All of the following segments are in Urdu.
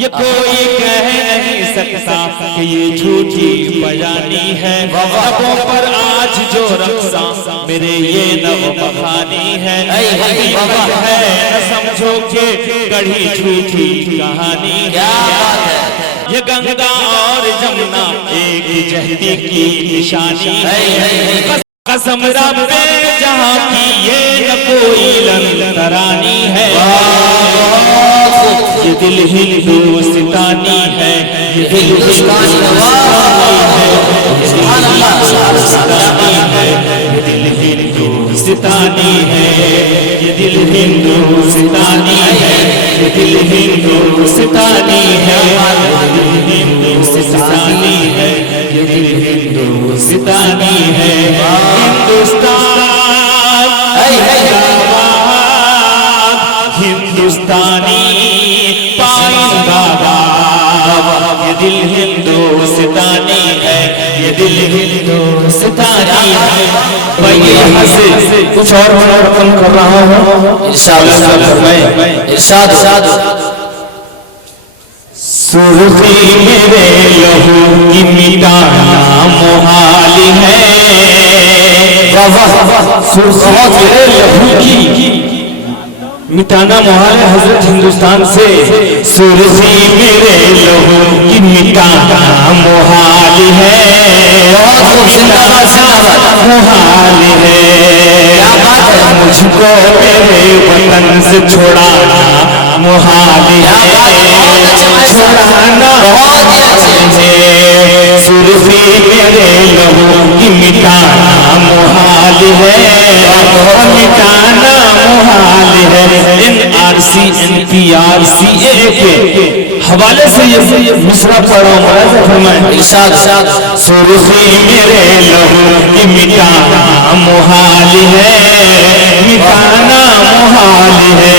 یہ کوئی کہہ نہیں سکتا کہ یہ جھوٹی بیانی ہے، لبوں پر آج جو رقصاں میرے یہ نغمہ خوانی ہے، حقیقت ہے نہ سمجھو کہ گڑھی جھوٹی کہانی ہے، یہ گنگا اور جمنا ایک جہتی کی نشانی ہے، قسم رب جہاں کی یہ نہ کوئی لنگرانی ہے، یہ دل ہندوستانی ہے، یہ دل ہندوستانی ہے، یہ دل ہندوستانی ہے، یہ دل ہندوستانی ہے، یہ دل ہندوستانی ہے، یہ دل ہندوستانی ہے، یہ دل ہندوستانی ہے، ہندوستان ہندوستانی پائندہ باد، یہ دل ہندوستانی ہے، یہ دل ہندوستانی ہے۔ بھائی یہاں سے کچھ اور رقم کر رہا ہوں، ارشاد سرخی میرے لہو کی مٹانا محال ہے، سرخی میرے لہو کی مٹانا محال ہے حضرت ہندوستان سے، سرخی میرے لہو کی مٹانا محال ہے، محال ہے، مجھ کو میرے وطن سے چھوڑانا محال ہے، چھوڑانا محال ہے، سرخی میرے لہو کی مٹانا محال ہے، مٹانا محال ہے۔ NRC کے حوالے سے یہ مصرع پڑھ رہا ہوں، ملاحظہ فرمائیں، ارشاد سرخی میرے لہو کی مٹانا محال ہے، مٹانا محال ہے،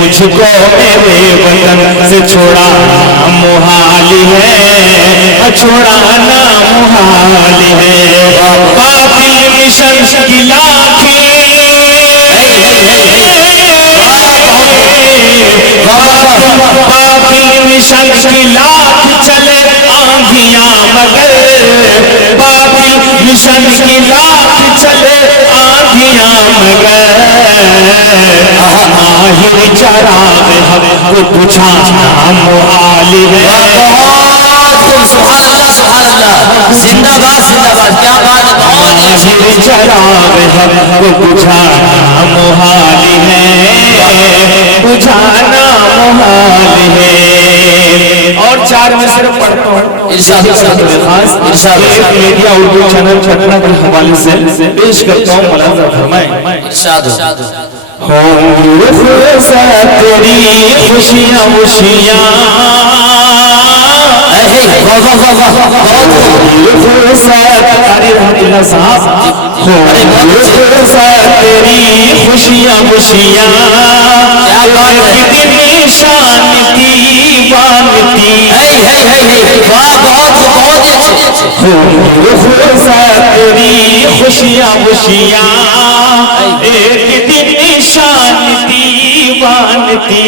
مجھ کو میرے وطن سے چھوڑانا محال ہے، چھوڑانا محال ہے، بابل مشن کی لاٹھی بابل مشن کی لاٹھ چلے آندھیاں مگر، بابل مشن کی لاٹھ چلے آندھیاں مگر، ماہر چراغ حق کو بجھانا محال ہے، سبحان اللہ سبحان اللہ، زندہ باد زندہ باد، کیا بات ہے، ماہر چراغ حق کو بجھانا محال ہے، بجھانا محال ہے۔ اور چار میں صرف پڑھتا ہوں، ارشاد خاص ایک میڈیا اردو چینل پٹنہ کے حوالے سے پیش کرتا ہوں، ملاحظہ فرمائیں، ارشاد ہوں فرصت تیری خوشیاں خوشیاں، تیری خوشیاں خوشیاں، نشان دیوانتی، تیری خوشیاں خوشیاں، ایک دن نشان دیوانتی،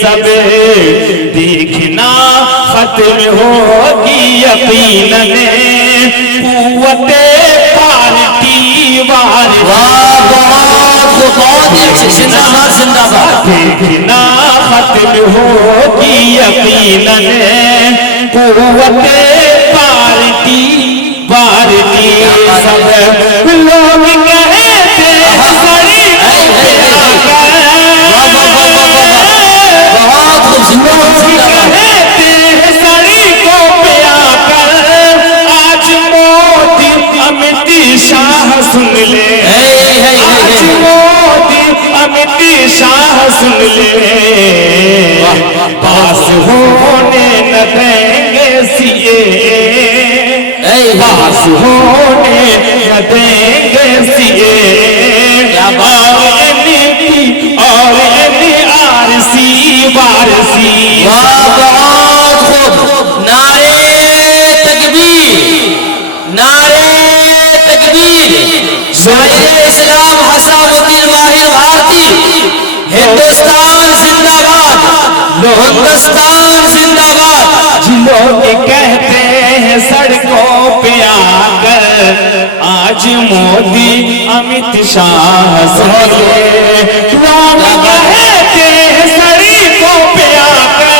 سب دیکھنا ختم ہوگی یقیناً، قوت پارٹی وار، دیکھنا ختم ہوگی یقیناً، قوت پارٹی پارٹی، سب لوگ کہتے سڑی سن لے، آج موتی امیتی شاہ سن لے، پاس ہونے نہ دیں گے سیے، پاس ہونے نہ دیں گے سیے، اور NP اور NRC وارسی، بہت خوب، نعرے تکبیر، نعرے شاعر اسلام حساب الدین ماہر بھارتی، ہندوستان زندہ باد، ہندوستان زندہ سڑکوں پہ آ کر آج مودی امت شاہ سن لے، لوگ کہتے ہیں سڑکوں پہ آ کر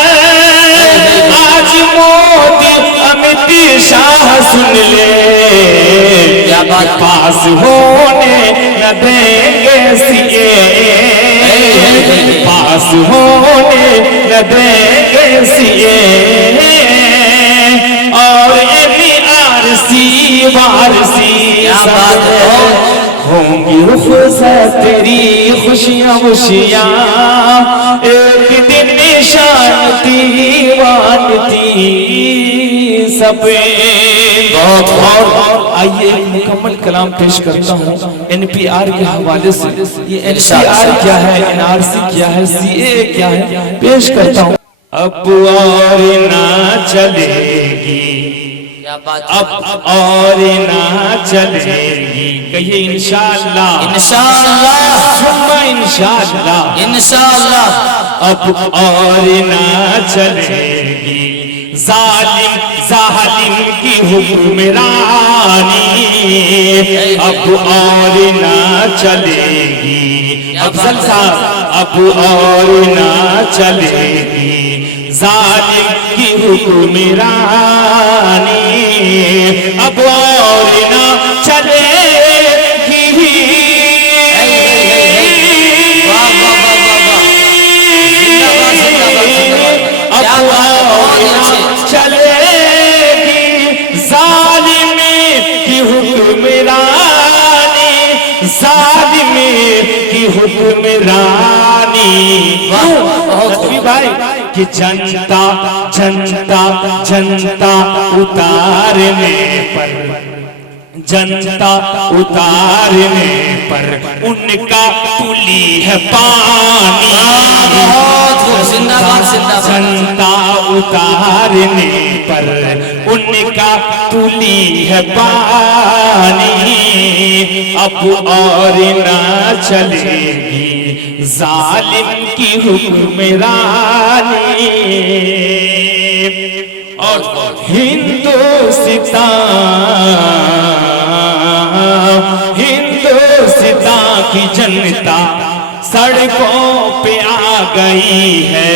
آج مودی امت شاہ سن لے، پاس ہونے نہ دیں گے سی اے، پاس ہونے نہ دیں گے سی اے، اور MRC وارسی ہوں گی رخصت تیری خوشیاں خوشیاں، ایک دن نشان دیوانتی سبیں۔ اور آئیے مکمل کلام پیش کرتا ہوں NPR کے حوالے سے، یہ NPR کیا ہے، NRC کیا ہے، CA کیا ہے، پیش کرتا ہوں۔ اب اور نہ چلے گی، اب اور نہ چلے گی، کہیے انشاءاللہ، انشاءاللہ، ثم انشاءاللہ، انشاءاللہ، اب اور نہ چلے گی ظالم کی حکمرانی، اب اور نہ چلے گی، افضل صاحب، اب اور نہ چلے گی ظالم کی حکمرانی، اب اور نہ چلے گی، اب اور نہ چلے گی ظالم کی حکمرانی، ظالم کی حکمرانی، نقوی بھائی کہ جنتا جنتا جنتا اتارنے پر، جنتا اتارنے پر ان کا تلی ہے پانی، جنتا اتارنے پر ان کا تلی ہے پانی، اب اور نہ چلے گی ظالم کی حکمرانی، اور ہندوستان کی جنتا سڑکوں پہ آ گئی ہے،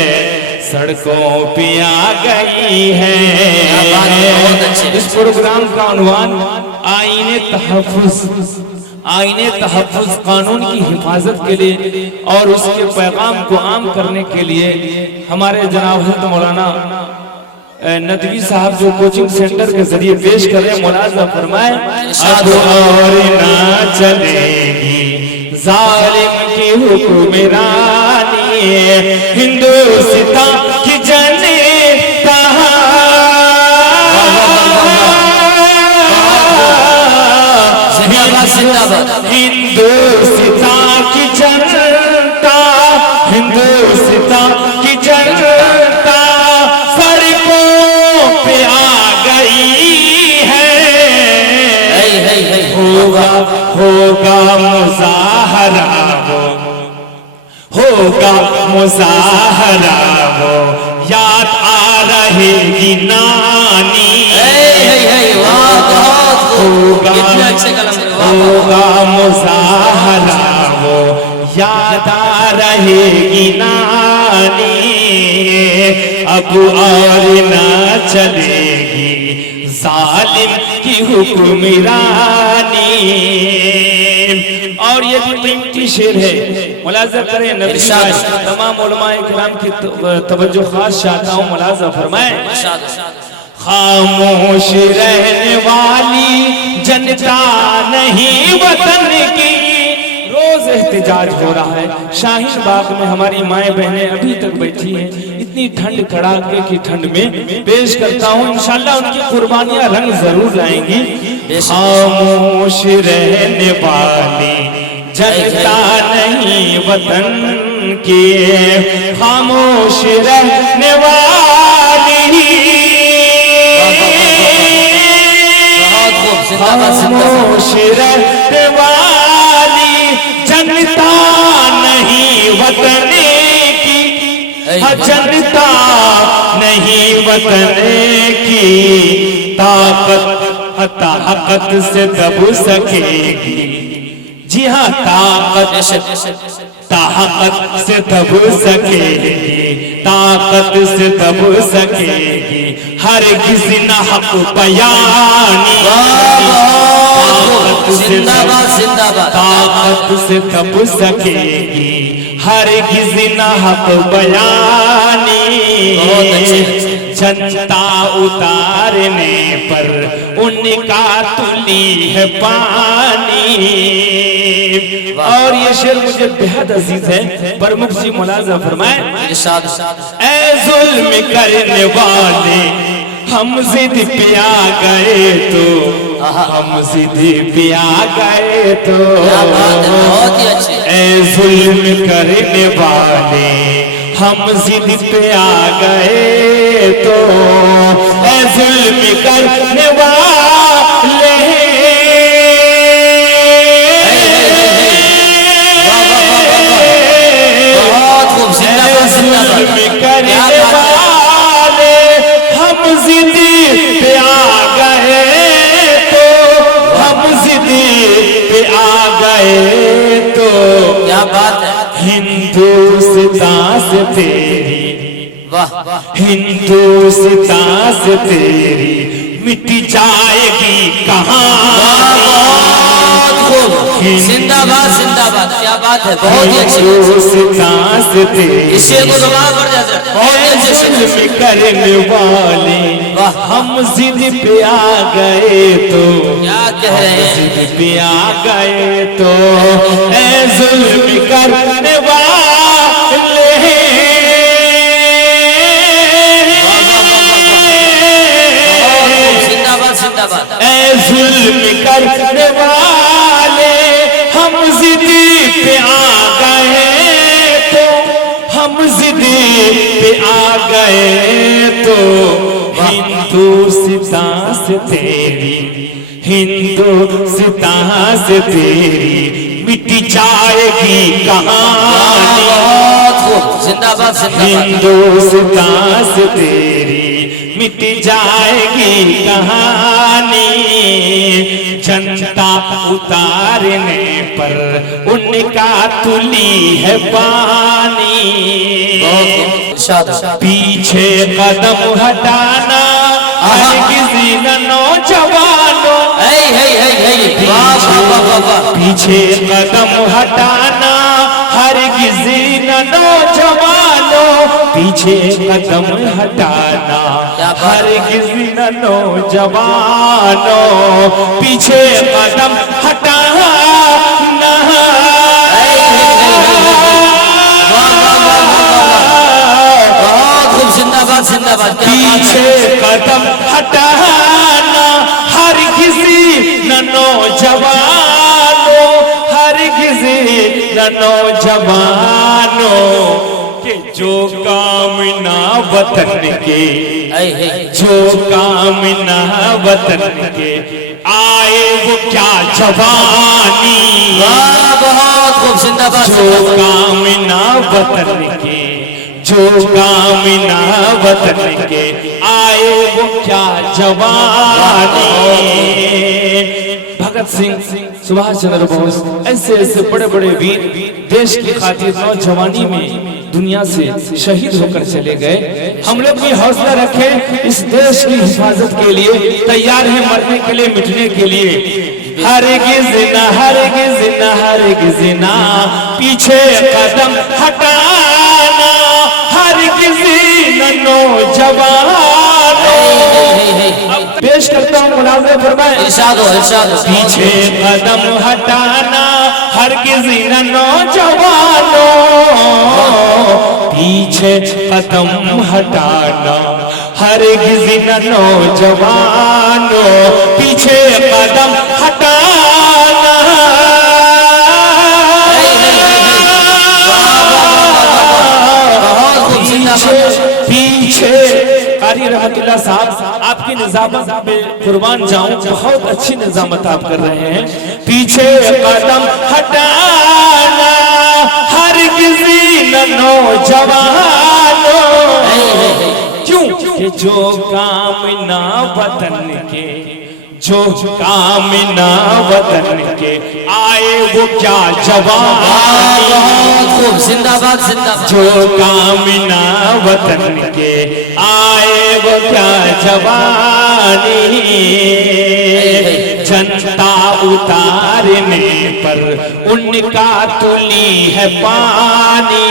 سڑکوں پہ آ گئی ہے۔ اس پروگرام کا عنوان آئین تحفظ، آئین تحفظ قانون کی حفاظت کے لیے اور اس کے پیغام کو عام کرنے کے لیے ہمارے جناب حضرت مولانا ندوی صاحب جو کوچنگ سینٹر کے ذریعے پیش کر رہے ہیں، ملاحظہ فرمائیں، اب اور نہ چلے گی ظالم کی حکمرانی، ہندوستان کی جنتا، ہندوستان کی جنتا، ہندوستان کی جنتا سڑکوں پہ آ گئی ہے، ہوگا مظاہرہ وہ، ہوگا مظاہرہ وہ، یاد آ رہے گی نانی، ہوگا مظاہرہ وہ، یاد آ رہے گی نانی، اب اور نہ چلے گی ظالم کی حکمرانی۔ اور یہ بھی قیمتی شعر ہے، ملاحظہ کریں، نبی تمام علماء کرام کی توجہ خاص چاہتا ہوں، ملاحظہ فرمائیں، خاموش رہنے والی جنتا نہیں وطن کی، روز احتجاج ہو رہا ہے، شاہین باغ میں ہماری مائیں بہنیں ابھی تک بیٹھی ہیں، اتنی ٹھنڈ کڑاکے کی ٹھنڈ میں پیش کرتا ہوں، انشاءاللہ ان کی قربانیاں رنگ ضرور لائیں گی۔ خاموش رہنے والی جنتا نہیں وطن کی، خاموش رہنے والی، خاموش رہنے والی جنتا نہیں وطن کی، جنتا نہیں وطن کی، طاقت سے دب سکے گی، جی ہاں طاقت سے دب سکے گی، طاقت سے دب سکے گی ہرگز نہ حق بیانی، طاقت سے دب سکے گی ہرگز نہ حق بیانی، جنتا اتارنے پر ان کا تلی ہے پانی۔ اور یہ شعر مجھے بہت عزیز ہے، پرمکھ جی ملاحظہ فرمائیں، اے ظلم کرنے والے ہم ضد پہ آ گئے تو، ہم ضد پہ آ گئے تو، اے ظلم کرنے والے ہم ضد پہ آ گئے تو، اے ظلم کرنے والے ظلم کرنے والے ہم ضد پہ آ گئے تو، ہم ضد پہ آ گئے تو، کیا بات ہے، ہندوستان سے تیری، ہندوستان سے تیری مٹ جائے گی کہانی، زندہ باد زندہ باد، کیا بات ہے، بہت ہی اچھی، ہندوستان سے تیری اس شعر کو دوبارہ پڑھ جاتا ہے، بہت ہی اچھے سے، ظلم کرنے والے ہم ضد پہ آ گئے تو، کیا کہہ رہے ہیں، ضد پہ آ گئے تو، اے ظلم کرنے والے زندہ باد زندہ باد، اے ظلم کرنے والے ہم ضد پہ آ گئے تو، ہم ضد پہ آ گئے تو، ہندوستان سے تیری، ہندوستان سے تیری مٹ جائے گی کہانی، زندہ باد زندہ باد، ہندوستان سے تیری مٹ جائے گی کہانی، جنتا اتارنے پر ان کا تلی ہے پانی، پیچھے قدم ہٹانا ہرگز نہ نوجوانوں، پیچھے قدم ہٹانا ہرگز نہ نوجوانوں، پیچھے قدم ہٹانا ہرگز نہ نوجوانوں، پیچھے قدم ہٹانا، پیچھے قدم ہٹانا ہرگز نہ نوجوانوں، ہرگز نہ نوجوانوں، کہ جو کام نہ وطن کے، جو کام نہ وطن کے آئے وہ کیا جوانی، جو کام نہ وطن کے، جو کام نہ وطن کے آئے وہ کیا جوانی، بھگت سنگھ، سبھاش چندر بوس، ایسے ایسے بڑے بڑے ویر دیش کی خاطر نوجوانی میں دنیا سے شہید ہو کر چلے گئے۔ ہم لوگ بھی حوصلہ رکھیں، اس دیش کی حفاظت کے لیے تیار ہیں، مرنے کے لیے، مٹنے کے لیے، ہرگز نہ ہرگز نہ ہرگز نہ پیچھے قدم ہٹانا، ہرگز نہ نوجوانوں، پیش کرتا ہوں ملازم فرمائیں، پیچھے قدم ہٹانا ہرگز نہ نوجوانوں، پیچھے قدم ہٹانا ہرگز نہ نوجوانوں، پیچھے قدم ہٹانا، پیچھے قاری رحمت اللہ صاحب آپ کی نظامت پہ قربان جاؤں، بہت اچھی نظامت آپ کر رہے ہیں، پیچھے قدم ہٹانا ہرگز نہ نوجوانوں، کیوں کہ جو کامنا وطن کے، جو کامنا وطن کے آئے وہ کیا جوانی، بہت خوب، زندہ باد زندہ باد، جو کامنا وطن کے آئے وہ کیا جوانی، جنتا اتارنے پر ان کا تلی ہے پانی۔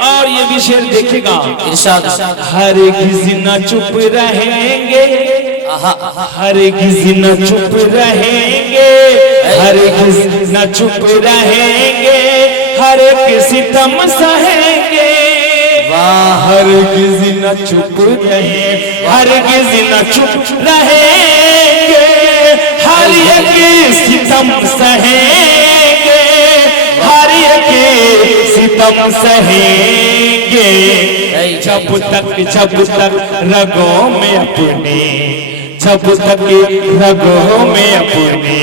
اور یہ بھی شعر دیکھے گا، ارشاد، ہرگز نہ چپ رہیں گے، ہرگز نہ چپ رہیں گے، ہرگز نہ چپ رہیں گے، ہر ایک ستم سہیں گے، ہرگز نہ چپ رہیں، ہرگز نہ چپ رہیں گے، ہر ایک ستم سہیں گے، ہر ایک ستم سہیں گے، جب تک رگوں میں اپنے، جب تک رگوں میں اپنے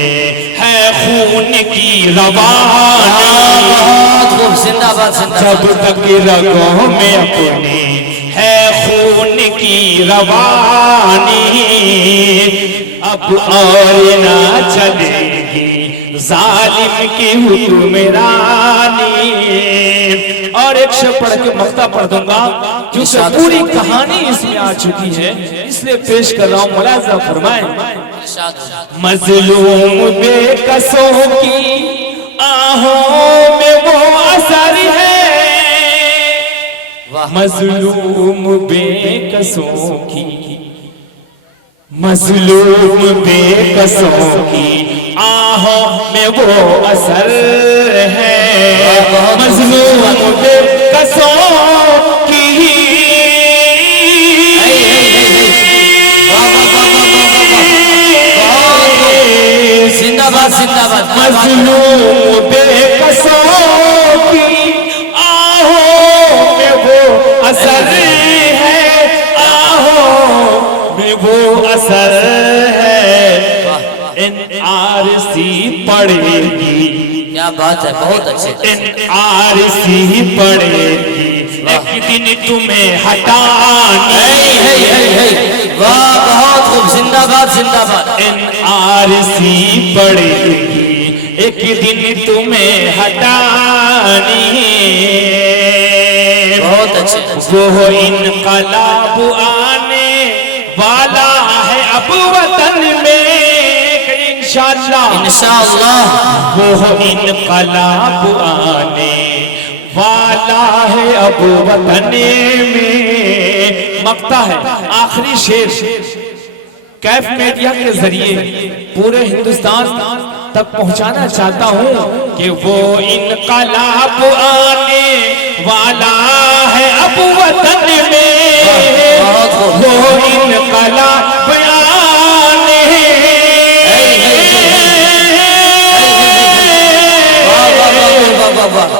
ہے خون کی روانی، بہت خوب، زندہ باد زندہ جب باد، تک رگوں میں اپنے ہے خون کی روانی، اب اور نہ چلے گی ظالم کی حکمرانی۔ اور ایک شعر پڑھ کے مقطع پڑھ دوں گا کیونکہ پوری کہانی اس میں آ چکی ہے، اس لیے پیش کر رہا ہوں، ملاحظہ فرمائیں۔ ارشاد، مظلوم بے کسوں کی آہوں میں وہ اثر ہے، مظلوم بے کسوں کی، مظلوم بے کسوں کی آہوں میں وہ اثر ہے، مظلوم بے کسوں کی، زندہ باد زندہ باد، مظلوم بے کسوں کی آہوں میں وہ اثر ہے، آہوں میں وہ اثر ہے، NRC پڑھے گی، کیا بات ہے، بہت اچھے، NRC پڑھے گی، ایک دن تمہیں ہٹانی، واہ بہت خوب، زندہ باد زندہ باد، NRC پڑھے گی، ایک دن تمہیں ہٹانی، بہت اچھے، وہ انقلاب آنے والا ہے اب وطن میں، انشاءاللہ انشاءاللہ، وہ انقلاب آنے والا ہے اب وطن میں۔ مقطع ہے، آخری شعر کیف میڈیا کے ذریعے پورے ہندوستان تک پہنچانا چاہتا ہوں کہ وہ انقلاب آنے والا ہے اب وطن میں، وہ انقلاب آنے،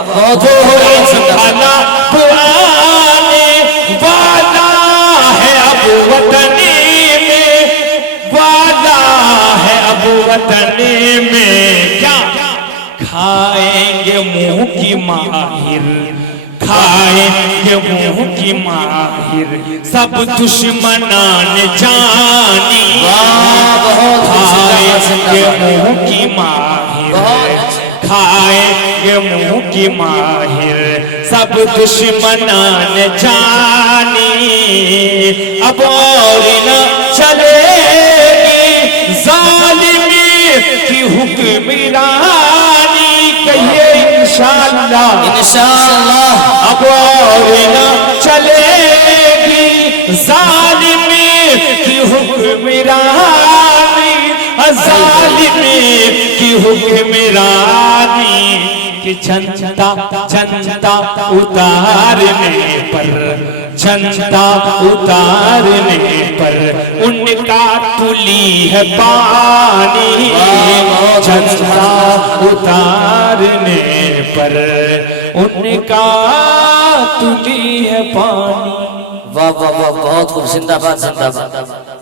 بہت وہ انقلاب آنے والا ہے اب وطن میں، والا ہے اب وطن میں، کیا کھائیں گے منہ کی ماہر، کھائیں گے منہ کی ماہر سب دشمنان جانی، کھائیں گے منہ کی ماہر، کھائیں گے منہ کی ماہر سب دشمنان جانی، اب اور نہ چلے گی ظالمی کی حکمرانی، کہیے انشاءاللہ، انشاءاللہ، اب اور نہ چلے گی ظالمی کی حکمرانی، ظالمی کی حکمرانی، کہ جنتا اتارنے پر، جنتا اتارنے پر ان کا تلی ہے پانی، جنتا اتارنے پر ان کا تلی ہے پانی۔ واہ واہ واہ، بہت خوب، زندہ باد زندہ باد۔